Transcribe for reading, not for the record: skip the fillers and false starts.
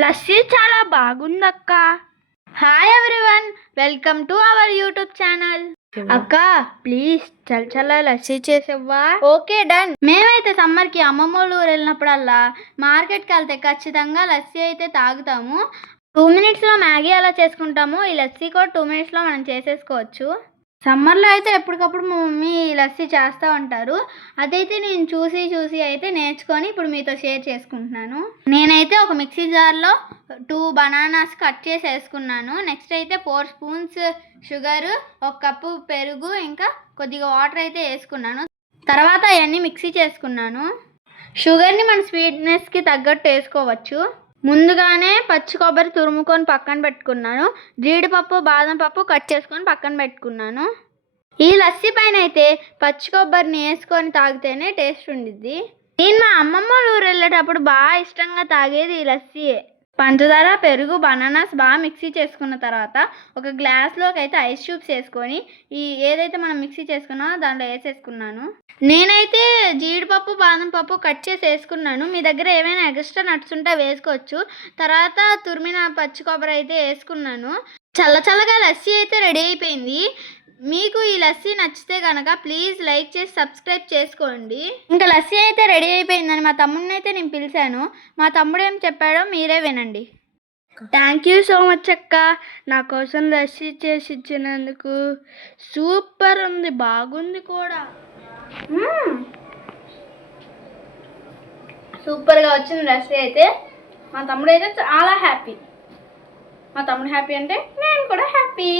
లస్సీ చాలా బాగుందక్క. Hi everyone, welcome to our YouTube channel. అక్క ప్లీజ్ చల్ల లస్సీ చేసేవ్వా? Okay done. మేమైతే సమ్మర్కి అమ్మమ్మ ఊరు వెళ్ళినప్పుడల్లా మార్కెట్కి వెళ్తే ఖచ్చితంగా లస్సీ అయితే తాగుతాము. 2 minutesలో మ్యాగీ అలా చేసుకుంటాము. ఈ లస్సీ కూడా 2 minutesలో మనం చేసేసుకోవచ్చు. సమ్మర్లో అయితే ఎప్పటికప్పుడు మా మమ్మీ లస్సీ చేస్తూ ఉంటారు. అదైతే నేను చూసి అయితే నేర్చుకొని ఇప్పుడు మీతో షేర్ చేసుకుంటున్నాను. నేనైతే ఒక మిక్సీ జార్లో 2 బనానాస్ కట్ చేసి వేసుకున్నాను. నెక్స్ట్ అయితే 4 స్పూన్స్ షుగర్, 1 కప్పు పెరుగు, ఇంకా కొద్దిగా వాటర్ అయితే వేసుకున్నాను. తర్వాత అవన్నీ మిక్సీ చేసుకున్నాను. షుగర్ని మన స్వీట్నెస్కి తగ్గట్టు వేసుకోవచ్చు. ముందుగానే పచ్చి కొబ్బరి తురుముకొని పక్కన పెట్టుకున్నాను. జీడిపప్పు, బాదం పప్పు కట్ చేసుకొని పక్కన పెట్టుకున్నాను. ఈ లస్సీ పైన అయితే పచ్చి కొబ్బరిని వేసుకొని తాగితేనే టేస్ట్ ఉండిద్ది. నేను మా అమ్మమ్మ ఊరు వెళ్ళేటప్పుడు బాగా ఇష్టంగా తాగేది ఈ లస్సీయే. పంచదార, పెరుగు, బనానాస్ బాగా మిక్సీ చేసుకున్న తర్వాత ఒక గ్లాస్లోకి అయితే ఐస్ క్యూబ్స్ వేసుకొని ఏదైతే మనం మిక్సీ చేసుకున్నామో దాంట్లో వేసేసుకున్నాను. నేనైతే జీడిపప్పు, బాదం పప్పు కట్ చేసి వేసుకున్నాను. మీ దగ్గర ఏమైనా ఎక్స్ట్రా నట్స్ ఉంటే వేసుకోవచ్చు. తర్వాత తురిమిన పచ్చి కొబ్బరి అయితే వేసుకున్నాను. చల్లగా లస్సీ అయితే రెడీ అయిపోయింది. మీకు ఈ లస్సీ నచ్చితే కనుక ప్లీజ్ లైక్ చేసి సబ్స్క్రైబ్ చేసుకోండి. ఇంకా లస్సీ అయితే రెడీ అయిపోయిందని మా తమ్ముడిని అయితే నేను పిలిచాను. మా తమ్ముడు ఏం చెప్పాడో మీరే వినండి. థ్యాంక్ యూ సో మచ్ అక్క, నా కోసం లస్సీ చేసి ఇచ్చినందుకు. సూపర్ ఉంది, బాగుంది కూడా. సూపర్గా వచ్చింది లస్సీ అయితే. మా తమ్ముడు అయితే చాలా హ్యాపీ. మా తమ్ముడు హ్యాపీ అంటే నేను కూడా హ్యాపీ.